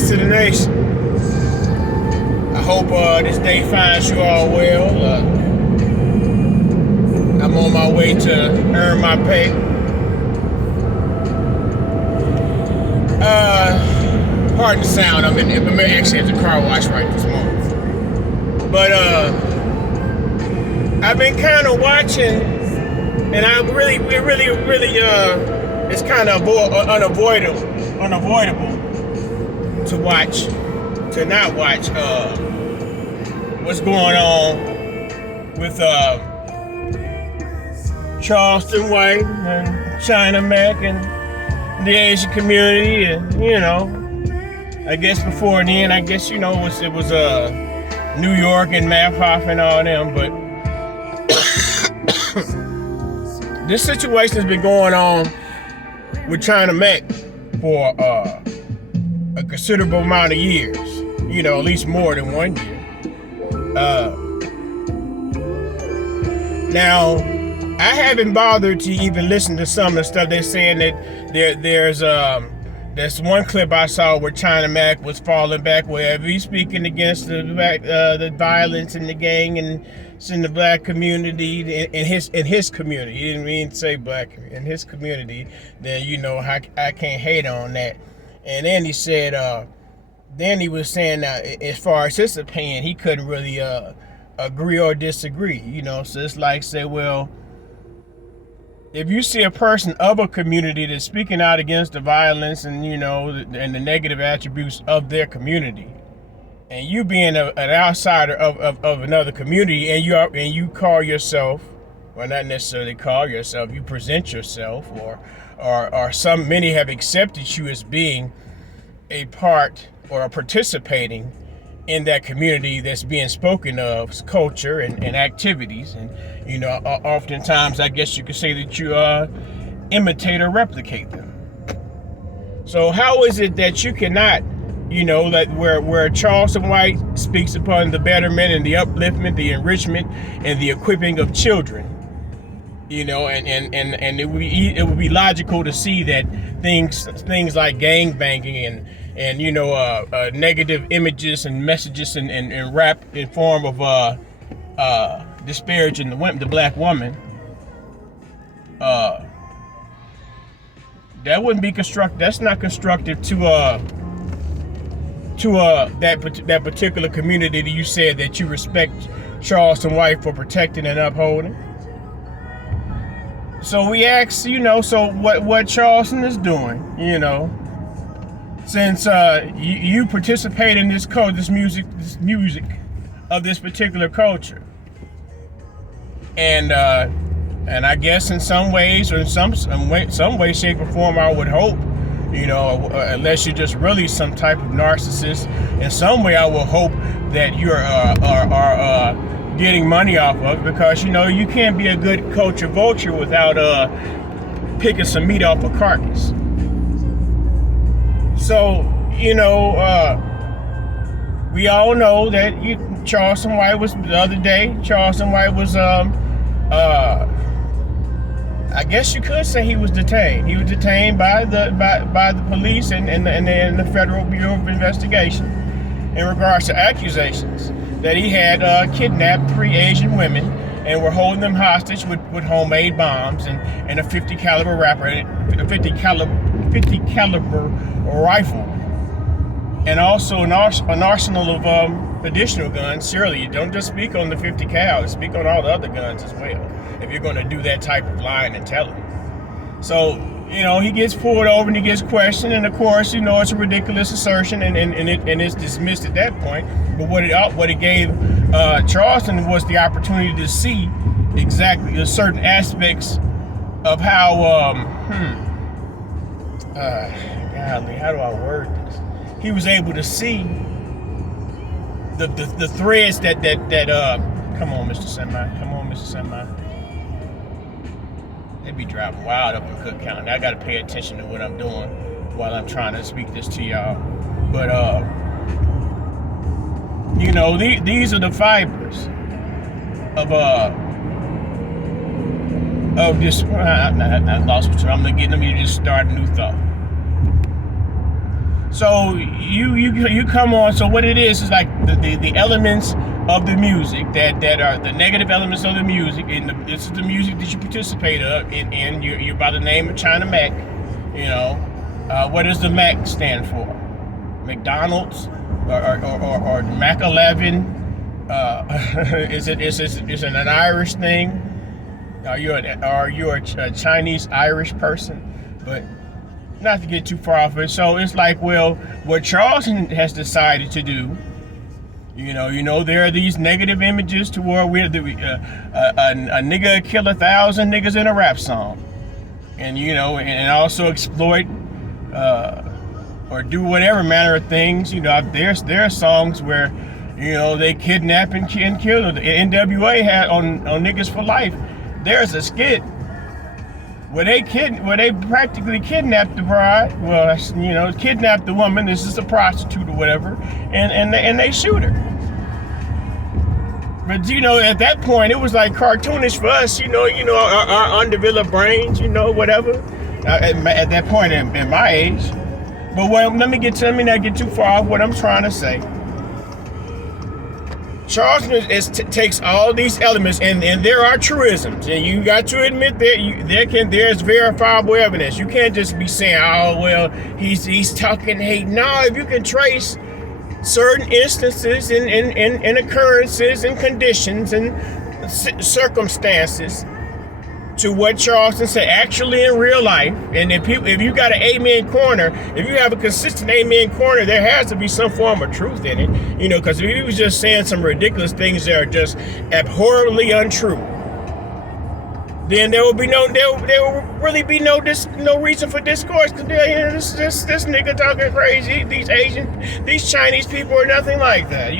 Peace to the nation. I hope this day finds you all well. I'm on my way to earn my pay. Pardon the sound. I'm actually at the car wash right this moment. But I've been kind of watching, and it's kind of unavoidable to not watch what's going on with Charleston White and China Mac and the Asian community, and I guess before then, it was New York and Mapoff and all them, but this situation has been going on with China Mac for a considerable amount of years, at least more than 1 year. Now, I haven't bothered to even listen to some of the stuff they're saying. That there's one clip I saw where China Mac was falling back, where he's speaking against the violence in the gang and in the black community, in his community. He didn't mean to say black, in his community. Then I can't hate on that. And then he said, then he was saying that as far as his opinion, he couldn't really agree or disagree. So it's like, say, well, if you see a person of a community that's speaking out against the violence and and the negative attributes of their community, and you being an outsider of another community, and you call yourself, well, not necessarily call yourself, you present yourself, or many have accepted you as being a part or participating in that community that's being spoken of, culture and activities, and oftentimes I guess you could say that you imitate or replicate them. So how is it that you cannot, that where Charleston White speaks upon the betterment and the upliftment, the enrichment and the equipping of children, and it would be logical to see that things like gang banging and negative images and messages and rap in form of disparaging the black woman, that wouldn't be constructive. That's not constructive to that particular community that you said that you respect Charleston White for protecting and upholding. So we ask, so what Charleston is doing, since you participate in this music of this particular culture, and I guess in some ways or in some way, shape, or form, I would hope, unless you're just really some type of narcissist, in some way I will hope that you are getting money off of it, because you can't be a good culture vulture without picking some meat off a carcass. So we all know that Charleston White was the other day. Charleston White was I guess you could say he was detained. He was detained by the police and the Federal Bureau of Investigation in regards to accusations that he had kidnapped 3 Asian women and were holding them hostage with homemade bombs and a 50 caliber rifle, and also an arsenal of additional guns. Surely you don't just speak on the 50 cal, speak on all the other guns as well, if you're going to do that type of lying and telling. So he gets pulled over and he gets questioned, and of course it's a ridiculous assertion, and it's dismissed at that point. But what it gave Charleston was the opportunity to see exactly the certain aspects of how golly, how do I word this? He was able to see the threads that come on, Mr. Semi. They be driving wild up in Cook County. I gotta pay attention to what I'm doing while I'm trying to speak this to y'all. But these are the fibers of this. I lost. Let me just start a new thought. So you come on. So what it is like the elements of the music that are the negative elements of the music, and this is the music that you participate in. You're by the name of China Mac. You know, what does the Mac stand for? McDonald's or Mac 11? Is it an Irish thing? Are you a Chinese Irish person? But not to get too far off it. So it's like, well, what Charleston has decided to do, you know, there are these negative images to where a nigga kill 1,000 niggas in a rap song, and and also exploit or do whatever manner of things. There are songs where they kidnap and kill. The NWA had on Niggas for Life. There's a skit where they practically kidnapped the bride. Well, kidnapped the woman. This is a prostitute or whatever, and they shoot her. But at that point, it was like cartoonish for us. Our undeveloped brains. Whatever. At that point in my age. But let me not get too far off what I'm trying to say. Charleston takes all these elements, and there are truisms, and you got to admit that there's verifiable evidence. You can't just be saying, "Oh well, he's talking hate." No, if you can trace certain instances and occurrences and conditions and circumstances to what Charleston said actually in real life, and if you got an amen corner, if you have a consistent amen corner, there has to be some form of truth in it, because if he was just saying some ridiculous things that are just abhorrently untrue, then there will really be no reason for discourse. Because this nigga talking crazy. These Chinese people are nothing like that.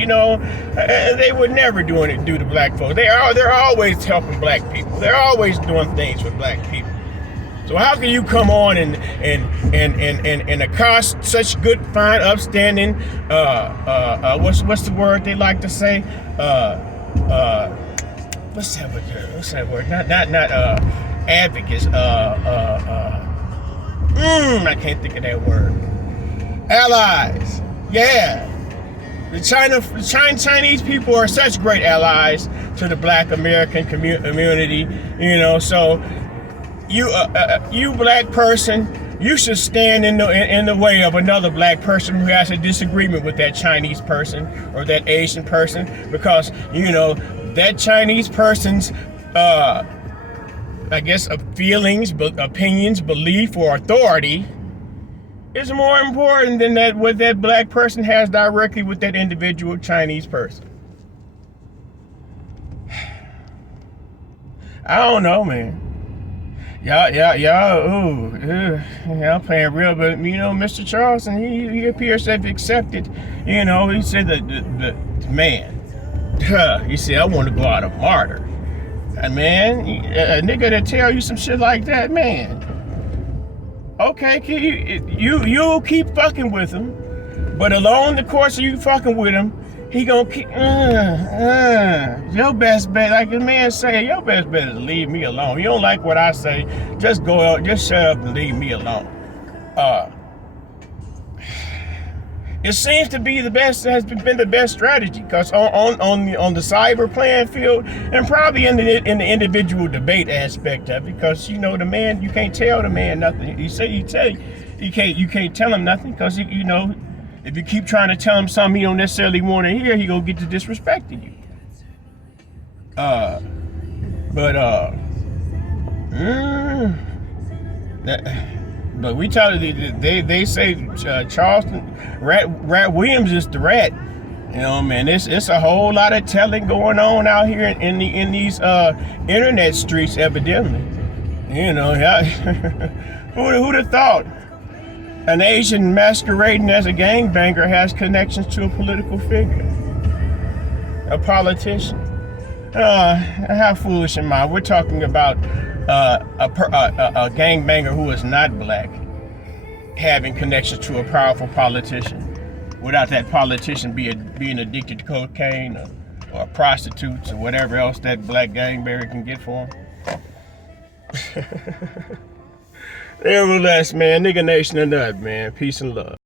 They would never do to black folks. They're always helping black people. They're always doing things for black people. So how can you come on and accost such good, fine, upstanding what's the word they like to say? What's that word? Not advocates. I can't think of that word. Allies. Yeah. The Chinese people are such great allies to the Black American community. So you black person, you should stand in the way of another black person who has a disagreement with that Chinese person or that Asian person, because that Chinese person's feelings, opinions, belief, or authority is more important than what that black person has directly with that individual Chinese person. I don't know, man. Y'all playing real, but Mr. Charleston, he appears to have accepted. He said the man. He said, "I want to go out a martyr." And man, a nigga that tell you some shit like that, man. Okay, you'll keep fucking with him, but along the course of you fucking with him, he gonna keep your best bet, like the man say, your best bet is to leave me alone. You don't like what I say, just go out, just shut up and leave me alone. It seems to be has been the best strategy, because on the cyber playing field, and probably in the individual debate aspect of it, because the man, you can't tell the man nothing. You can't tell him nothing, because if you keep trying to tell him something he don't necessarily want to hear, he gonna get to disrespecting you. But we tell you, they say Charleston Rat Williams is the rat. Man, it's a whole lot of telling going on out here in these internet streets, evidently. Who'd have thought an Asian masquerading as a gangbanger has connections to a political figure, a politician? How foolish am I? We're talking about a gangbanger who is not black having connections to a powerful politician, without that politician being addicted to cocaine or prostitutes or whatever else that black gangbanger can get for him. Nevertheless, man, nigga nation or nut, man. Peace and love.